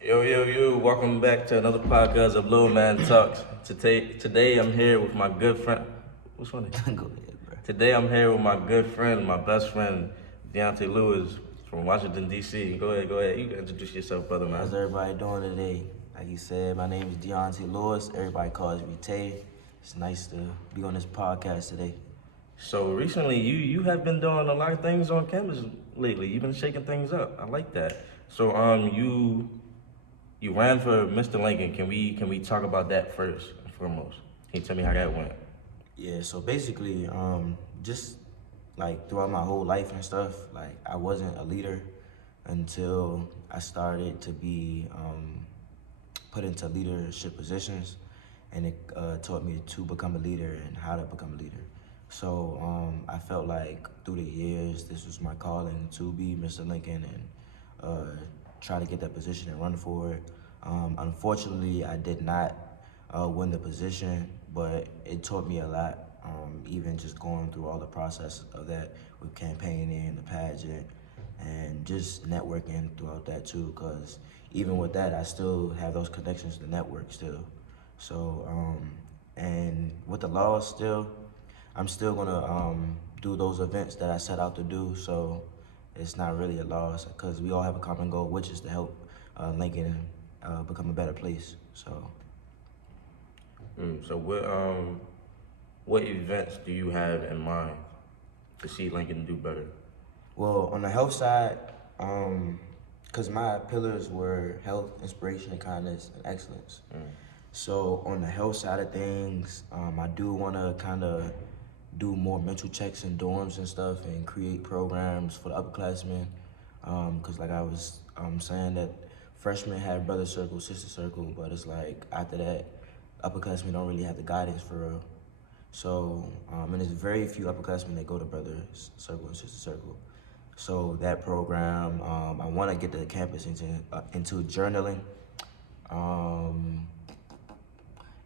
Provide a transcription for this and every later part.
Yo, welcome back to another podcast of Lil Man Talks. Today I'm here with my good friend. What's funny? Go ahead, bro. Today I'm here with my good friend, my best friend, Dionte Lewis from Washington, D.C. Go ahead. You can introduce yourself, brother, How's man. everybody doing today? Like you said, my name is Dionte Lewis. Everybody calls me Tay. It's nice to be on this podcast today. So recently, you have been doing a lot of things on campus lately. You've been shaking things up. I like that. So you ran for Mr. Lincoln. Can we talk about that first and foremost? Can you tell me how that went? Yeah, so basically, just like throughout my whole life and stuff, like I wasn't a leader until I started to be put into leadership positions, and it taught me to become a leader and how to become a leader. So I felt like through the years, this was my calling to be Mr. Lincoln and try to get that position and run for it. Unfortunately, I did not win the position, but it taught me a lot. Even just going through all the process of that with campaigning, the pageant, and just networking throughout that too. Because even with that, I still have those connections to network still. So, and with the law still, I'm still gonna do those events that I set out to do. So it's not really a loss because we all have a common goal, which is to help Lincoln become a better place. So So what events do you have in mind to see Lincoln do better? well, on the health side, because my pillars were health, inspiration, kindness, and excellence. So on the health side of things, I do want to kind of do more mental checks in dorms and stuff, and create programs for the upperclassmen. Because like I was saying that freshmen have brother circle, sister circle, but it's like after that, upperclassmen don't really have the guidance for real. So, and there's very few upperclassmen that go to brother circle and sister circle. So that program, I want to get the campus into journaling, um,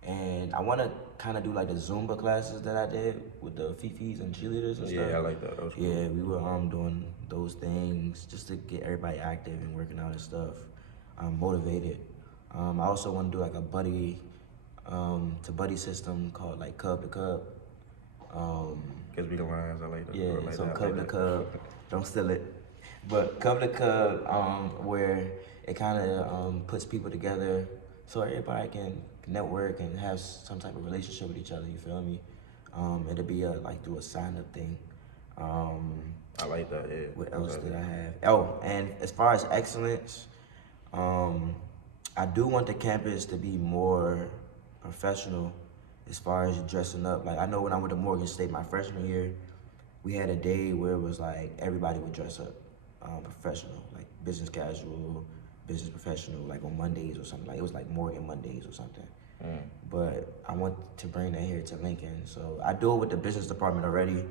and I want to kind of do like the Zumba classes that I did with the Fifis and cheerleaders and stuff. Yeah, I like that. That was cool. Yeah, we were doing those things just to get everybody active and working out and stuff, motivated. I also want to do like a buddy to buddy system called like Cub to Cub. Cause we the Lions, I like that. Yeah, I like so that. I Cub like to that. Cub, don't steal it. But Cub to Cub, where it kind of puts people together so everybody can network and have some type of relationship with each other. You feel me? It'll be like through a sign up thing. Um, I like that. Yeah. what else did I have? Oh, and as far as excellence, um, I do want the campus to be more professional as far as dressing up. Like I know when I went to Morgan State my freshman year, we had a day where it was like everybody would dress up professional, like business casual, business professional, like on Mondays or something. Like it was like Morgan Mondays or something. But I want to bring that here to Lincoln. So I do it with the business department already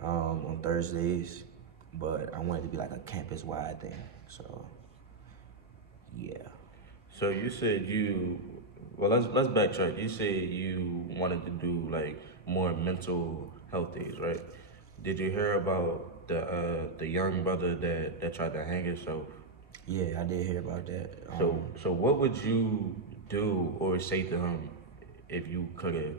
on Thursdays, but I want it to be like a campus-wide thing. So yeah. So you said well, let's backtrack. You said you wanted to do like more mental health days, right? Did you hear about the young brother that tried to hang himself? Yeah, I did hear about that. So what would you do or say to him if you could have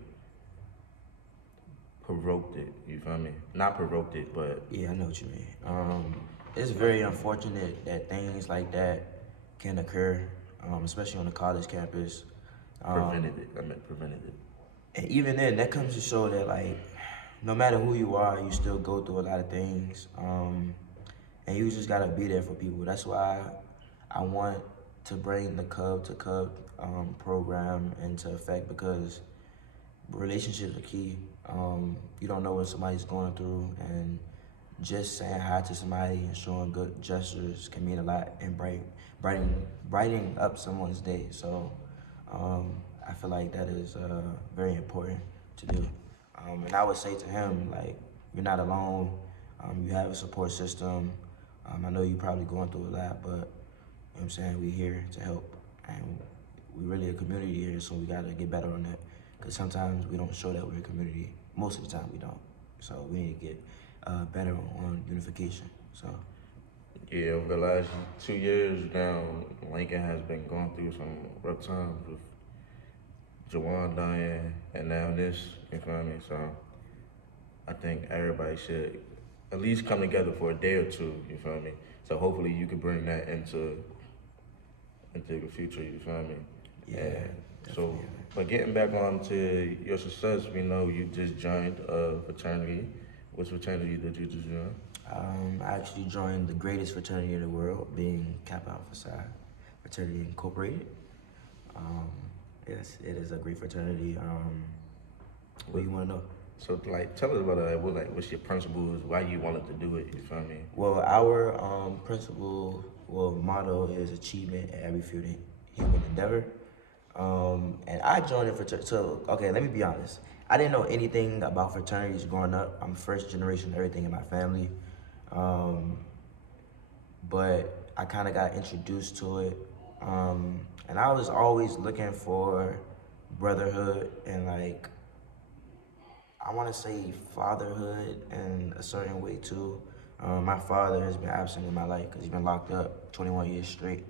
provoked it? You feel me? Not provoked it, but Yeah, I know what you mean. It's very unfortunate that things like that can occur, especially on the college campus. prevented it. I meant prevented it. And even then, that comes to show that like, no matter who you are, you still go through a lot of things, and you just gotta be there for people. That's why I want to bring the Cub to Cub program into effect because relationships are key. You don't know what somebody's going through, and just saying hi to somebody and showing good gestures can mean a lot and brightening up someone's day. So I feel like that is very important to do. And I would say to him, like, you're not alone. You have a support system. I know you're probably going through a lot, but you know what I'm saying, we're here to help. And we're really a community here, so we gotta get better on that. Because sometimes we don't show that we're a community. Most of the time we don't. So we need to get better on unification. So Yeah, over the last 2 years now, Lincoln has been going through some rough times with Jawan dying and now this, you feel me? So I think everybody should at least come together for a day or two, you feel me? So hopefully you could bring that into the future, you feel me? Yeah, And so, definitely. but getting back on to your success, we know you just joined a fraternity. Which fraternity did you just join? I actually joined the greatest fraternity in the world, being Kappa Alpha Psi Fraternity Incorporated. Um, yes, it is a great fraternity. What do you want to know? So, like, tell us about what's your principles, why you wanted to do it, you feel me? Well, our motto is achievement at every field of human endeavor. And I joined a fraternity. So, okay, let me be honest. I didn't know anything about fraternities growing up. I'm first generation, everything in my family. Um, but I kind of got introduced to it. And I was always looking for brotherhood and like I want to say fatherhood in a certain way too. My father has been absent in my life because he's been locked up 21 years straight.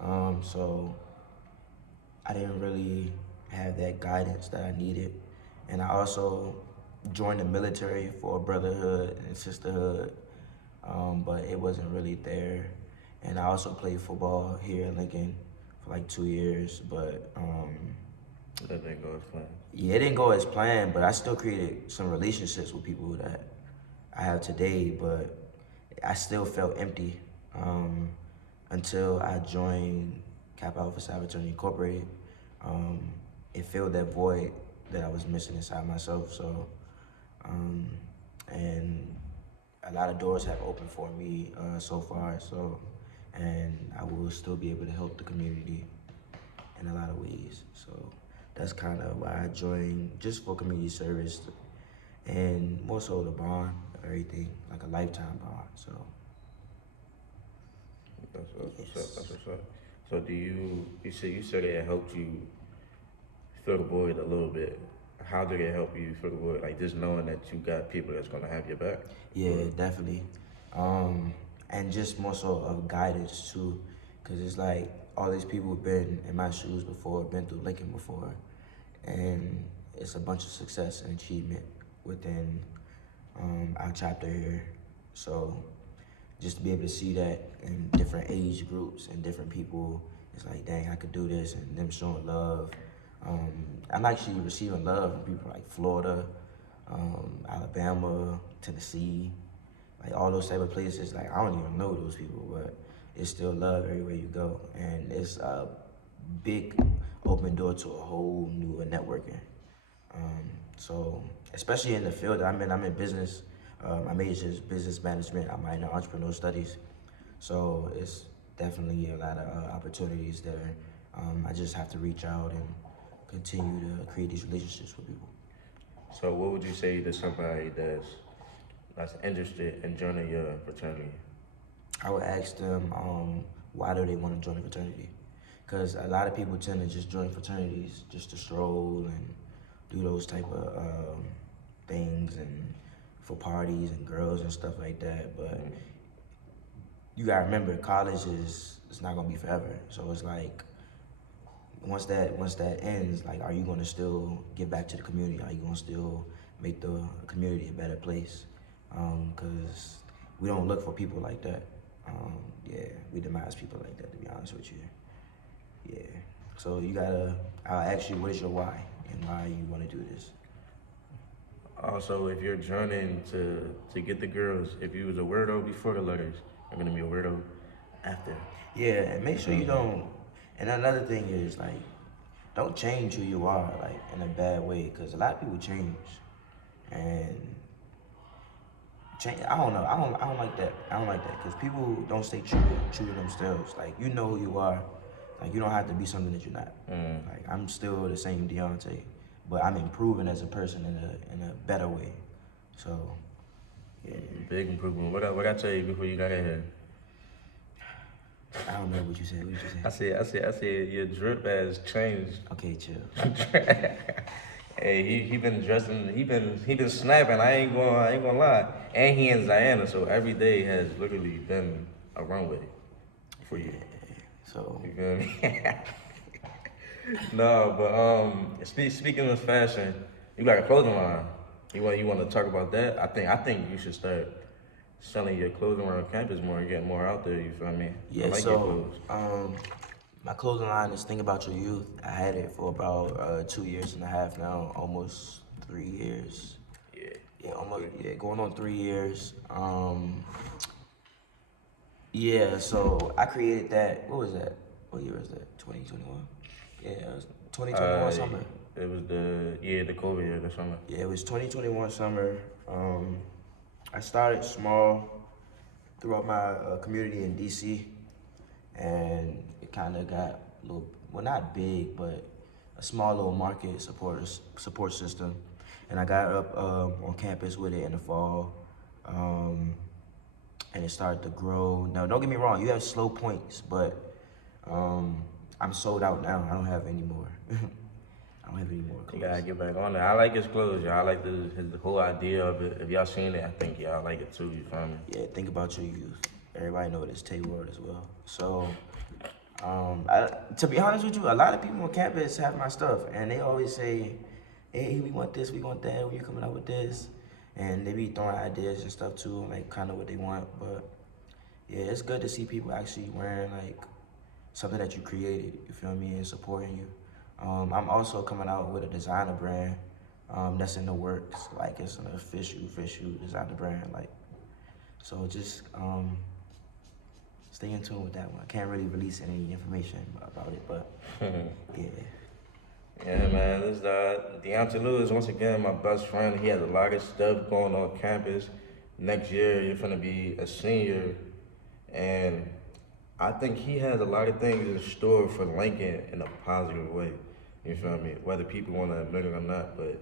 So I didn't really have that guidance that I needed. And I also joined the military for brotherhood and sisterhood, but it wasn't really there. And I also played football here in Lincoln for like 2 years, but That didn't go as planned. yeah, it didn't go as planned, but I still created some relationships with people that I have today, but I still felt empty until I joined Kappa Alpha Psi Fraternity Incorporated. It filled that void that I was missing inside myself. So, and a lot of doors have opened for me so far. So, and I will still be able to help the community in a lot of ways. So that's kind of why I joined, just for community service and more so the bond of everything, like a lifetime bond. So That's what's yes. up. That's what's up. So you said it helped you fill the void a little bit. How did it help you fill the void? Like just knowing that you got people that's gonna have your back. Yeah, definitely. And just more so of guidance too, because it's like all these people have been in my shoes before, been through Lincoln before, and it's a bunch of success and achievement within our chapter here. So just to be able to see that in different age groups and different people, it's like, dang, I could do this, and them showing love. I'm actually receiving love from people like Florida, Alabama, Tennessee, like all those type of places. Like I don't even know those people, but it's still love everywhere you go, and it's a big open door to a whole new networking. So especially in the field that I'm in business. My major is business management. I'm minor in entrepreneurial studies, so it's definitely a lot of opportunities there. I just have to reach out and continue to create these relationships with people. So what would you say to somebody that's interested in joining your fraternity? I would ask them why do they want to join a fraternity? Because a lot of people tend to just join fraternities just to stroll and do those type of things and for parties and girls and stuff like that. But you gotta remember, college is it's not gonna be forever. So it's like once that ends, like, are you gonna still give back to the community? Are you gonna still make the community a better place? Because we don't look for people like that. Yeah, we demise people like that, to be honest with you. Yeah. So I'll ask you, what is your why and why you want to do this? Also, if you're joining to get the girls, if you was a weirdo before the letters, you're gonna be a weirdo after. Yeah, and make sure you don't. And another thing is like, don't change who you are like in a bad way, because a lot of people change, and change. I don't know. I don't like that. I don't like that because people don't stay true to themselves. Like you know who you are. Like you don't have to be something that you're not. Like I'm still the same Dionte, but I'm improving as a person in a better way. So yeah, Big improvement. What I tell you before you got in here? I don't know what you said. What did you say? I said your drip has changed. Okay, chill. Hey, he been dressing. He been snapping. I ain't gonna lie. And he in Zion, so every day has literally been I run with it for you. So You feel me? No, but speaking of fashion, you got a clothing line. You want to talk about that? I think you should start selling your clothing around campus more and getting more out there. You feel me? I yeah, like your so clothes. my clothing line is Think About Your Youth. I had it for about 2 years and a half now, almost 3 years. Yeah. Yeah, almost going on 3 years. Yeah, so I created that. What was that? What year was that? 2021. Yeah, it was 2021 summer. It was the COVID year, the summer. Yeah, it was 2021 summer. I started small throughout my community in DC, and it kind of got a little, well, not big, but a small little market support system. And I got up on campus with it in the fall, and it started to grow. Now, don't get me wrong, you have slow points, but I'm sold out now. I don't have any more. I don't have any more You clothes. gotta get back on it. I like his clothes, y'all. I like the whole idea of it. If y'all seen it, I think y'all like it too. You feel me? Yeah, Think About Your Youth. Everybody know this Tay word as well. So, to be honest with you, a lot of people on campus have my stuff, and they always say, "Hey, we want this, we want that. When you coming out with this?" And they be throwing ideas and stuff too, like kind of what they want. But yeah, it's good to see people actually wearing like something that you created. You feel me? And supporting you. I'm also coming out with a designer brand that's in the works. Like it's an official designer brand. Like, so just stay in tune with that one. I can't really release any information about it, but yeah. Yeah, man. This is Dionte Lewis, once again, my best friend. He has a lot of stuff going on campus. Next year, you're gonna be a senior, and I think he has a lot of things in store for Lincoln in a positive way. You feel me? Whether people want to admit it or not, but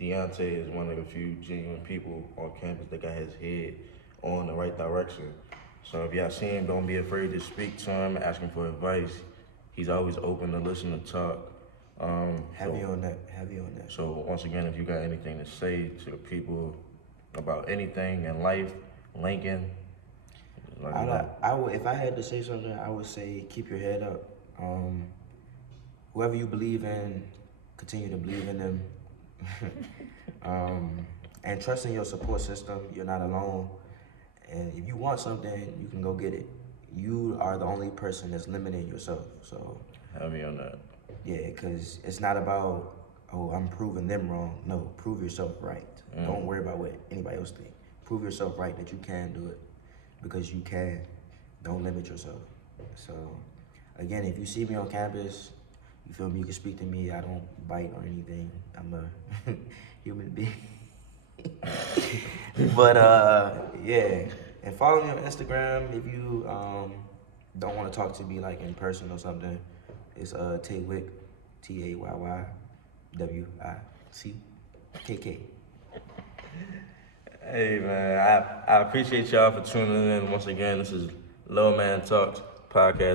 Deontay is one of the few genuine people on campus that got his head on the right direction. So if y'all see him, don't be afraid to speak to him, ask him for advice. He's always open to listen and talk. Heavy on that. Heavy on that. So once again, if you got anything to say to the people about anything in life, Lincoln, let me know. I would, if I had to say something, I would say keep your head up. Whoever you believe in, continue to believe in them. And trust in your support system. You're not alone. And if you want something, you can go get it. You are the only person that's limiting yourself. So Heavy on that. yeah, because it's not about, oh, I'm proving them wrong. No, prove yourself right. Don't worry about what anybody else thinks. Prove yourself right that you can do it, because you can. Don't limit yourself. So again, if you see me on campus, you feel me, you can speak to me. I don't bite or anything. I'm a human being. But yeah, and follow me on Instagram if you don't want to talk to me like in person or something. It's Taywick, TAYYWICKK. Hey man, I appreciate y'all for tuning in once again. This is Low Man Talks podcast.